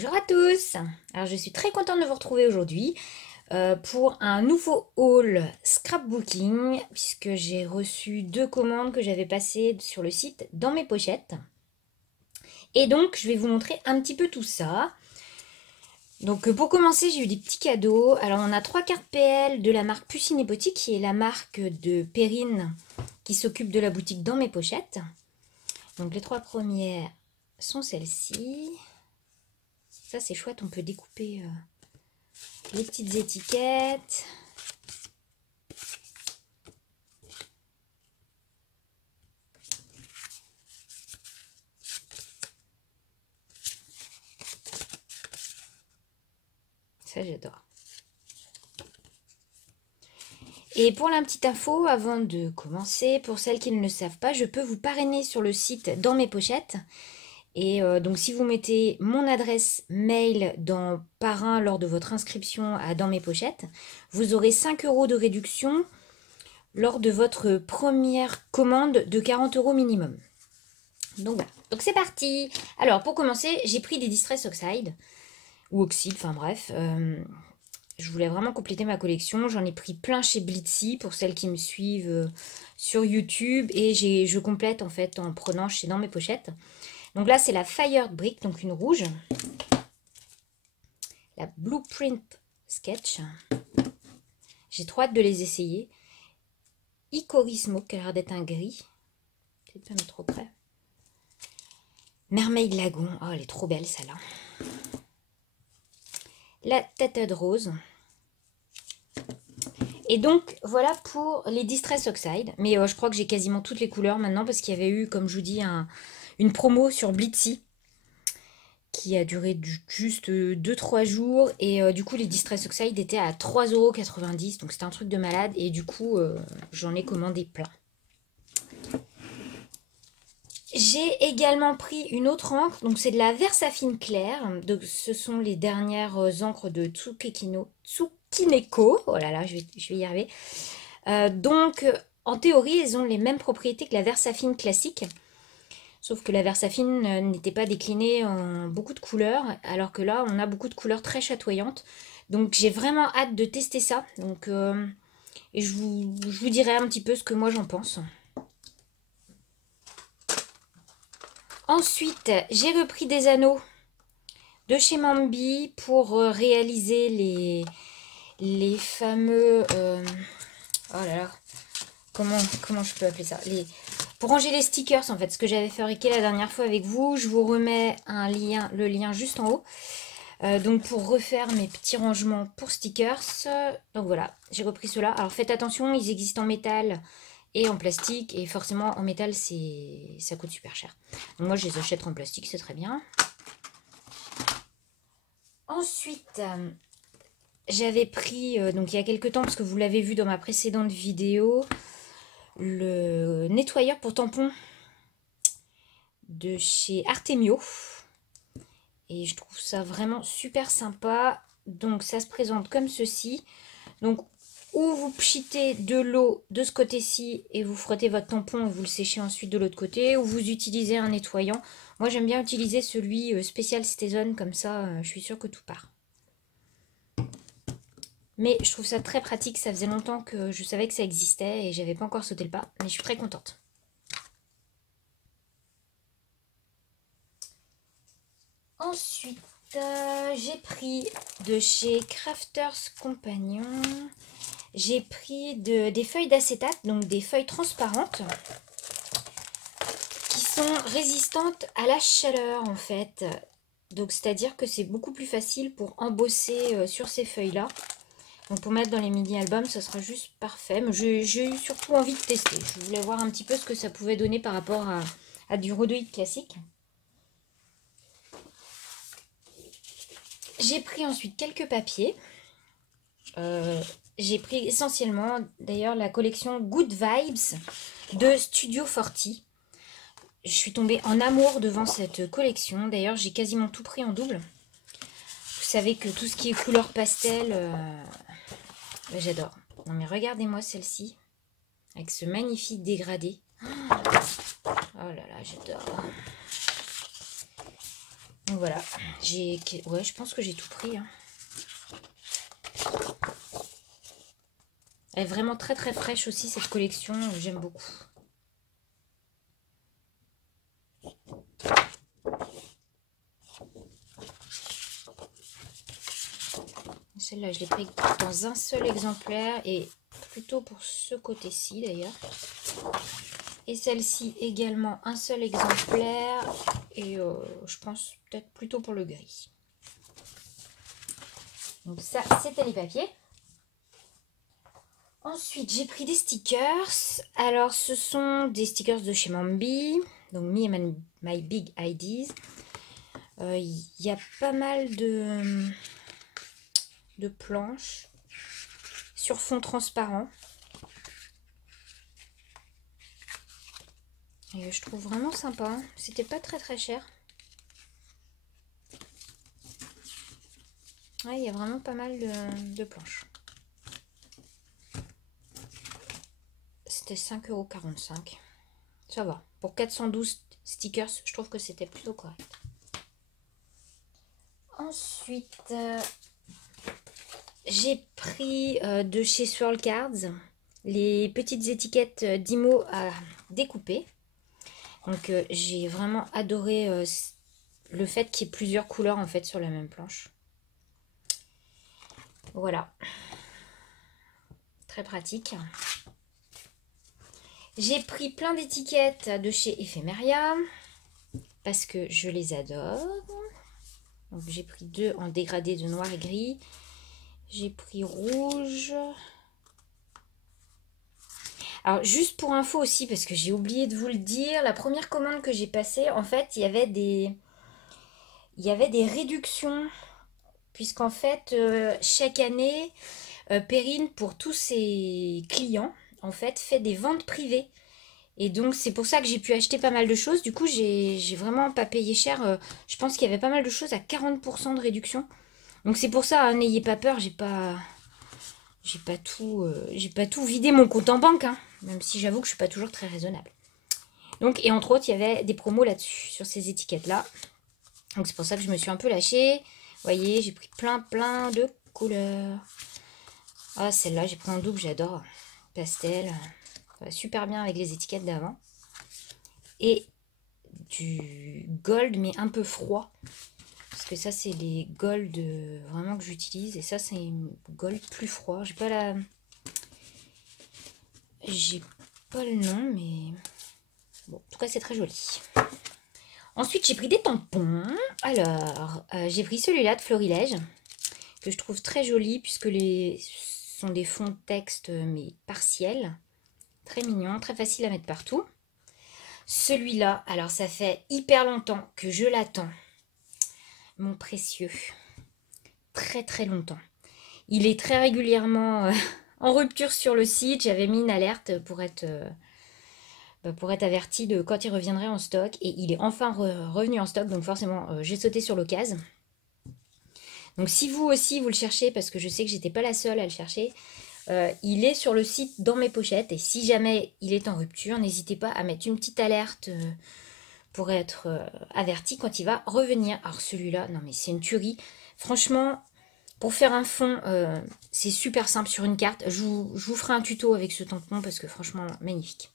Bonjour à tous. Alors je suis très contente de vous retrouver aujourd'hui pour un nouveau haul scrapbooking puisque j'ai reçu 2 commandes que j'avais passées sur le site dans mes pochettes. Et donc je vais vous montrer un petit peu tout ça. Donc pour commencer, j'ai eu des petits cadeaux. Alors on a 3 cartes PL de la marque Pucinépotique, qui est la marque de Perrine qui s'occupe de la boutique dans mes pochettes. Donc les 3 premières sont celles-ci. Ça c'est chouette, on peut découper les petites étiquettes. Ça j'adore. Et pour la petite info, avant de commencer, pour celles qui ne le savent pas, je peux vous parrainer sur le site dans mes pochettes. Et donc si vous mettez mon adresse mail dans parrain lors de votre inscription à Dans mes pochettes, vous aurez 5 € de réduction lors de votre première commande de 40 € minimum. Donc voilà, donc c'est parti. Alors pour commencer, j'ai pris des Distress Oxide, ou Oxide, enfin bref. Je voulais vraiment compléter ma collection. J'en ai pris plein chez Blitzy pour celles qui me suivent sur YouTube. Et je complète en fait en prenant chez Dans mes pochettes. Donc là, c'est la Fired Brick, donc une rouge. La Blueprint Sketch. J'ai trop hâte de les essayer. Hickory Smoke, qui a l'air d'être un gris. Peut-être pas mettre trop près. Mermaid Lagoon. Oh, elle est trop belle, celle-là. La Tattered Rose. Et donc, voilà pour les Distress Oxide. Mais je crois que j'ai quasiment toutes les couleurs maintenant, parce qu'il y avait eu, comme je vous dis, une promo sur Blitzy qui a duré juste 2-3 jours. Et du coup, les Distress Oxide étaient à 3,90 €. Donc, c'était un truc de malade. Et du coup, j'en ai commandé plein. J'ai également pris une autre encre. Donc, c'est de la Versafine claire. Donc, ce sont les dernières encres de Tsukineko. Oh là là, je vais y arriver. Donc, en théorie, elles ont les mêmes propriétés que la Versafine classique. Sauf que la Versafine n'était pas déclinée en beaucoup de couleurs, alors que là, on a beaucoup de couleurs très chatoyantes. Donc, j'ai vraiment hâte de tester ça. Donc, et je vous dirai un petit peu ce que moi j'en pense. Ensuite, j'ai repris des anneaux de chez Mambi pour réaliser les fameux... oh là là, comment je peux appeler ça, pour ranger les stickers, en fait, ce que j'avais fabriqué la dernière fois avec vous. Je vous remets le lien juste en haut. Donc pour refaire mes petits rangements pour stickers. Donc voilà, j'ai repris cela. Alors faites attention, ils existent en métal et en plastique. Et forcément, en métal, ça coûte super cher. Donc moi, je les achète en plastique, c'est très bien. Ensuite, j'avais pris, donc il y a quelques temps, parce que vous l'avez vu dans ma précédente vidéo, le nettoyeur pour tampons de chez Artemio. Et je trouve ça vraiment super sympa. Donc ça se présente comme ceci. Donc ou vous pchitez de l'eau de ce côté-ci et vous frottez votre tampon et vous le séchez ensuite de l'autre côté, ou vous utilisez un nettoyant. Moi j'aime bien utiliser celui spécial Stazone, comme ça je suis sûre que tout part. Mais je trouve ça très pratique, ça faisait longtemps que je savais que ça existait et j'avais pas encore sauté le pas, mais je suis très contente. Ensuite, j'ai pris de chez Crafters Compagnon, j'ai pris des feuilles d'acétate, donc des feuilles transparentes, qui sont résistantes à la chaleur en fait. Donc c'est-à-dire que c'est beaucoup plus facile pour embosser sur ces feuilles-là. Donc pour mettre dans les mini-albums, ça sera juste parfait. Mais j'ai eu surtout envie de tester. Je voulais voir un petit peu ce que ça pouvait donner par rapport à du rhodoïde classique. J'ai pris ensuite quelques papiers. J'ai pris essentiellement, d'ailleurs, la collection Good Vibes de Studio 40. Je suis tombée en amour devant cette collection. D'ailleurs, j'ai quasiment tout pris en double. Vous savez que tout ce qui est couleur pastel, j'adore. Non mais regardez-moi celle-ci, avec ce magnifique dégradé. Oh là là, j'adore. Donc voilà, ouais, je pense que j'ai tout pris, hein. Elle est vraiment très très fraîche aussi cette collection, j'aime beaucoup. Celle-là, je l'ai pris dans un seul exemplaire et plutôt pour ce côté-ci d'ailleurs. Et celle-ci également un seul exemplaire et je pense peut-être plutôt pour le gris. Donc ça, c'était les papiers. Ensuite, j'ai pris des stickers. Alors, ce sont des stickers de chez Mambi. Donc, Me and My Big Ideas. Il y a pas mal de planches sur fond transparent. Et je trouve vraiment sympa. C'était pas très très cher. Ouais, il y a vraiment pas mal de planches. C'était 5,45 €. Ça va. Pour 412 stickers, je trouve que c'était plutôt correct. Ensuite, j'ai pris de chez Swirl Cards les petites étiquettes d'IMO à découper. Donc j'ai vraiment adoré le fait qu'il y ait plusieurs couleurs en fait sur la même planche. Voilà. Très pratique. J'ai pris plein d'étiquettes de chez Ephemeria parce que je les adore. Donc j'ai pris 2 en dégradé de noir et gris. J'ai pris rouge. Alors juste pour info aussi, parce que j'ai oublié de vous le dire, la première commande que j'ai passée, en fait, il y avait des réductions, puisqu'en fait, chaque année, Perrine, pour tous ses clients, en fait, fait des ventes privées. Et donc c'est pour ça que j'ai pu acheter pas mal de choses. Du coup, j'ai vraiment pas payé cher. Je pense qu'il y avait pas mal de choses à 40% de réduction. Donc c'est pour ça, hein, n'ayez pas peur, j'ai pas tout vidé mon compte en banque, hein, même si j'avoue que je suis pas toujours très raisonnable. Donc, et entre autres, il y avait des promos là-dessus, sur ces étiquettes-là. Donc c'est pour ça que je me suis un peu lâchée. Vous voyez, j'ai pris plein de couleurs. Ah, celle-là, j'ai pris en double, j'adore. Pastel. Ça va super bien avec les étiquettes d'avant. Et du gold, mais un peu froid. Parce que ça, c'est les gold vraiment que j'utilise. Et ça, c'est une gold plus froid. J'ai pas le nom, mais bon, en tout cas, c'est très joli. Ensuite, j'ai pris des tampons. Alors, j'ai pris celui-là de Florilège, que je trouve très joli, puisque ce sont des fonds de texte, mais partiels. Très mignon, très facile à mettre partout. Celui-là, alors ça fait hyper longtemps que je l'attends. Mon précieux. Très très longtemps. Il est très régulièrement en rupture sur le site. J'avais mis une alerte pour être averti de quand il reviendrait en stock. Et il est enfin revenu en stock. Donc forcément, j'ai sauté sur l'occasion. Donc si vous aussi, vous le cherchez, parce que je sais que j'étais pas la seule à le chercher, il est sur le site dans mes pochettes. Et si jamais il est en rupture, n'hésitez pas à mettre une petite alerte pour être averti quand il va revenir. Alors celui-là, non mais c'est une tuerie. Franchement, pour faire un fond, c'est super simple sur une carte. Je vous ferai un tuto avec ce tampon parce que franchement, magnifique.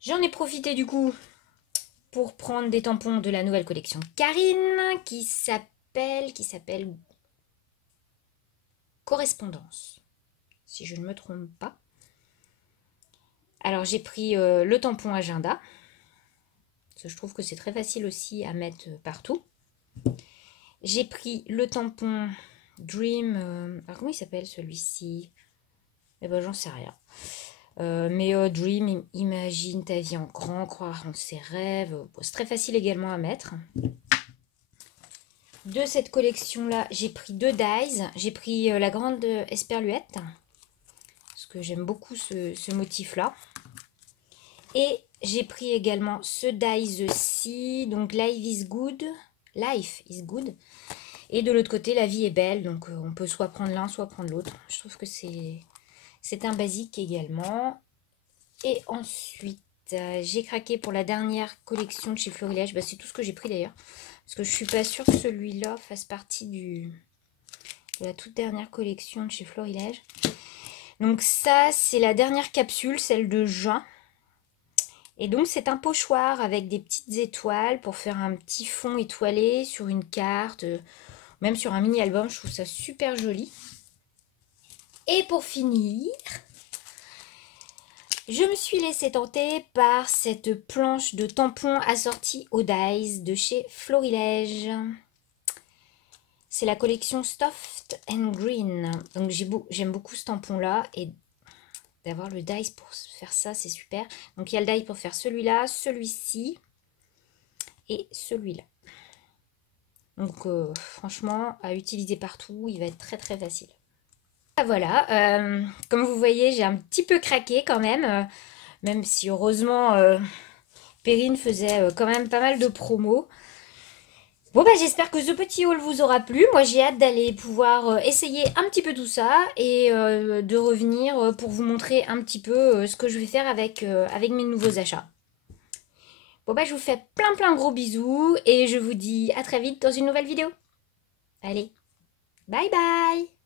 J'en ai profité du coup pour prendre des tampons de la nouvelle collection Karine qui s'appelle Correspondance, si je ne me trompe pas. Alors j'ai pris le tampon agenda, parce que je trouve que c'est très facile aussi à mettre partout. J'ai pris le tampon Dream. Alors comment il s'appelle celui-ci? Eh ben j'en sais rien. Mais Dream, imagine ta vie en grand, croire en ses rêves. C'est très facile également à mettre. De cette collection-là, j'ai pris 2 dies. J'ai pris la grande esperluette, parce que j'aime beaucoup ce motif-là. Et j'ai pris également ce dies-ci, donc Life is Good. Et de l'autre côté, La vie est belle, donc on peut soit prendre l'un, soit prendre l'autre. Je trouve que c'est un basique également. Et ensuite, j'ai craqué pour la dernière collection de chez Florilège. C'est tout ce que j'ai pris d'ailleurs. Parce que je suis pas sûre que celui-là fasse partie de la toute dernière collection de chez Florilège. Donc ça, c'est la dernière capsule, celle de juin. Et donc c'est un pochoir avec des petites étoiles pour faire un petit fond étoilé sur une carte, même sur un mini-album. Je trouve ça super joli. Et pour finir, je me suis laissée tenter par cette planche de tampons assortie au dies de chez Florilège. C'est la collection Soft and Green. Donc j'aime beaucoup ce tampon-là et d'avoir le dies pour faire ça, c'est super. Donc il y a le die pour faire celui-là, celui-ci et celui-là. Donc franchement, à utiliser partout, il va être très très facile. Voilà, comme vous voyez, j'ai un petit peu craqué quand même si heureusement Perrine faisait quand même pas mal de promos. Bon bah j'espère que ce petit haul vous aura plu. Moi j'ai hâte d'aller pouvoir essayer un petit peu tout ça et de revenir pour vous montrer un petit peu ce que je vais faire avec mes nouveaux achats. Bon bah je vous fais plein gros bisous et je vous dis à très vite dans une nouvelle vidéo. Allez, bye bye!